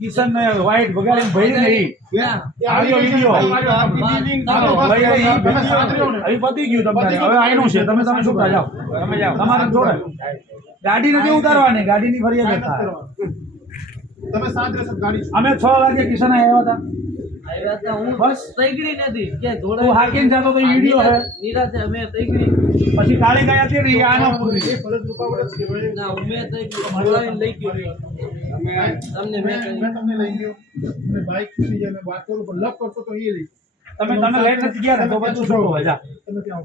કિશન ને વ્હાઈટ બગાડીને ભઈ નહીં આવ્યો વિડિયો અહીં પતી ગયું તમારે હવે આઈનું છે તમે છૂટા જાઓ તમે જાઓ તમારે છોડે ગાડી નથી ઉતારવાની ગાડીની ફરિયાદ હતા તમે સાંજ રહેશો ગાડી અમે 6 વાગે કિશન આવ્યા હતા હું બસ તૈગડી નથી કે જોડે તું હાકીને જાતો તો વિડિયો હે નિરાતે અમે તૈગડી પછી કાળી ગયા હતી ને આનો પૂરી ફરજ રૂપાવટ છે ભાઈ ના અમે તૈગડી બોલાવીને લઈ ગયો તમને મેં તમને લઈ ગયો મેં બાઈક થી મેં વાત કરું પણ લપ કરતો તો એ લઈ તમે લેટ નથી ગયા ને તો બધું છોડો હોય જા તમે ત્યાં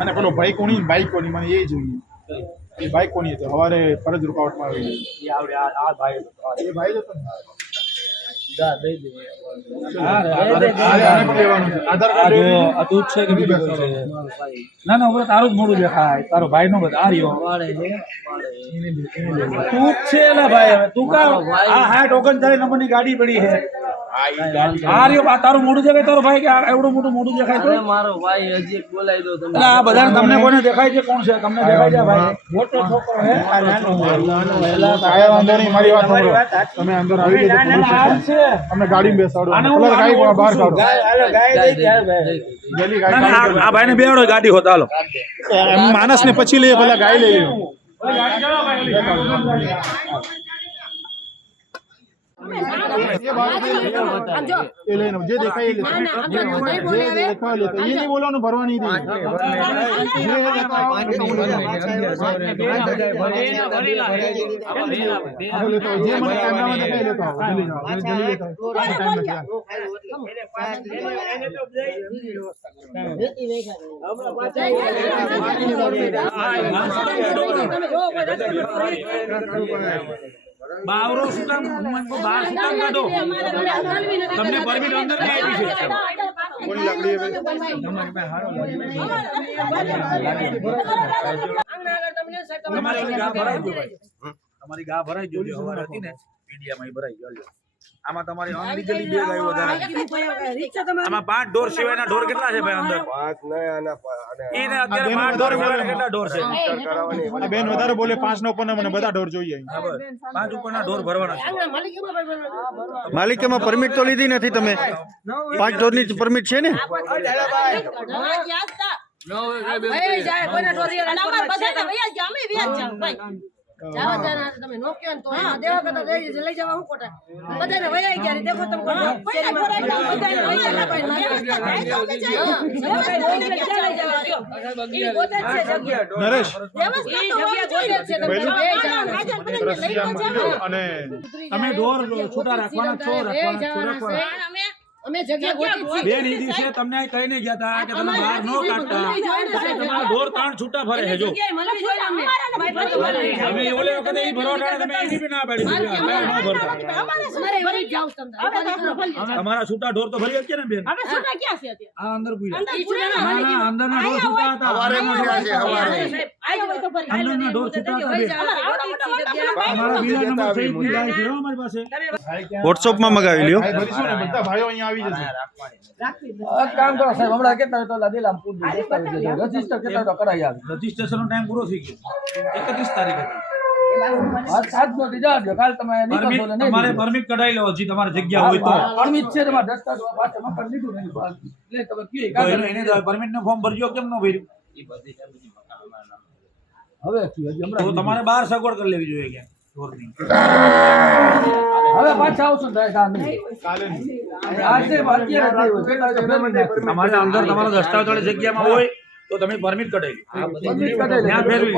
અને પેલો ભાઈ કોની બાઈક કોની મને એ જોઈએ એ બાઈક કોની હતી સવારે ફરજ રૂપાવટમાં આવી એ આવડે આ ભાઈ એ ભાઈ હતો ને દા દઈ દે આધાર કાર્ડ આ તું છે કે બીજું કોઈ છે ના ના ઓલા તારું જ મોડું દેખાય તારો ભાઈ નો બધા આ રહ્યો વાળે હે તું જ છે એલા ભાઈ હવે તું કા આ 39 નંબરની ગાડી પડી છે આ રહ્યો આ તારું મોઢું દેખાય તારો ભાઈ કે એવડું મોટું મોઢું દેખાય તો મારો ભાઈ હજી બોલાવી દો તમે આ બધા તમને કોને દેખાય છે કોણ છે તમને દેખાય છે ભાઈ મોટો છોકરો હે આ નાનો કાયા વાંધો નહીં મારી વાત સાંભળો તમે અંદર આવી જજો છે અમને ગાડીમાં બેસાડો પેલા ગાડી બહાર કાઢો જલ્દી ગાડી આ ભાઈને બેવાડો ગાડી હોત હાલો માણસને પછી લઈએ પેલા ગાડી લઈ લો એ લઈને જે દેખાય એ નહીં બોલવાનું ભરવાની બાવરો શું કામ મનકો બહાર શું કામ કાઢો તમને પરમિટ અંદર ની આપી છે કોની લાકડી હવે તમારી ગા ભરાઈ ગયો હવાર હતી ને મીડિયામાં ભરાઈ ગયો આમાં તમારી અનલીગલી બે ગાયો વધારે આમાં 5 ઢોર સિવાયના ઢોર કેટલા છે ભાઈ અંદર 5 નય અને એને અત્યારે 5 ઢોર સિવાયના કેટલા ઢોર છે આ બેન વધારે બોલે 5 નો ઉપર મને બધા ઢોર જોઈએ 5 ઉપરના ઢોર ભરવાના છે માલિકીમાં પરમિટ તો લીધી નથી તમે 5 ઢોરની પરમિટ છે ને તમે નો કેન તો દેવા કરતા લઈ જવા હું કોટા બધાને વયાઈ ગયા દેખો તમે નરેશ અને તમે ઢોર છૂટા રાખવાના છો અમે જગ્યા ગોતી બેન ઈ દિવસે તમને કહીને ગયા હતા કે તમે બહાર નો કાઢતા તમારા ઢોર ત્રણ છૂટા ફરે છે જો અમે ઓલે વખતે ઈ ભરવાડાને તમે એની બી ના પાડી દીધી અમે ન ભરતા તમારા છૂટા ઢોર તો ભરી જ છે ને બેન હવે છૂટા ક્યાં છે અત્યારે આ અંદર પૂરા ના અંદરના ઢોર છૂટા હતા હવારે મળ્યા છે હવારે અંદરના ઢોર છૂટા હતા અમારા બીજા નંબર સહિત ની ગાય છે અમારી પાસે વોટ્સએપ માં મગાવી લ્યો બધા ભાઈઓ અહીંયા આવી જશે કામ કરો સાહેબ હમણાં કેટલા તો લાદેલામ પૂર રજીસ્ટર કેટલા તો કરાઈ આવે રજીસ્ટ્રેશન નો ટાઈમ પૂરો થઈ ગયો 31 તારીખ હતી આજ નો દીધા કાલ તમે નીકળશો ને તમારે પરમિટ કઢાઈ લો હજી તમારે જગ્યા હોય તો પરમિટ છે તમારે દસ્તાવેજ પાછા મકાન લીધું નહીં એટલે તમે કીએ એને પરમિટ નું ફોર્મ ભરજો કેમ ન ભર્યું હવે હમણાં તો તમારે બહાર સગવડ કરી લેવી જોઈએ ક્યાં ઢોરની હવે પાછા આવશું કામ કાલે આજે તમારે અંદર તમારો દસ્તાવેજ વાળી જગ્યામાં હોય તો તમે પરમિટ કઢાઈ ત્યાં ફેરવી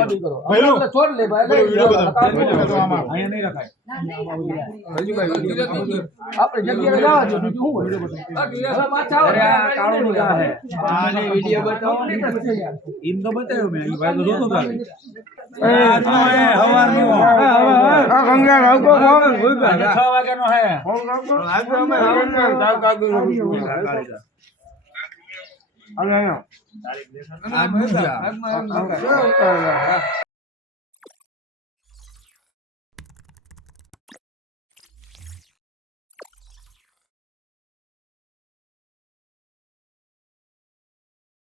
છોડ લે અહીંયા નહીં રખાય આપણે જગ્યાએ જવા દો બીજું શું હોય હવે પાછા આવો કાળો નું ગા હે આને વિડિયો બતાવો ને ઈમ તો બતાવ્યો મેં અહીં ભાઈ તો જોતો કાલે હવાર નો આ ગંગા રાવકો 6 વાગ્યાનો હે અહીંયા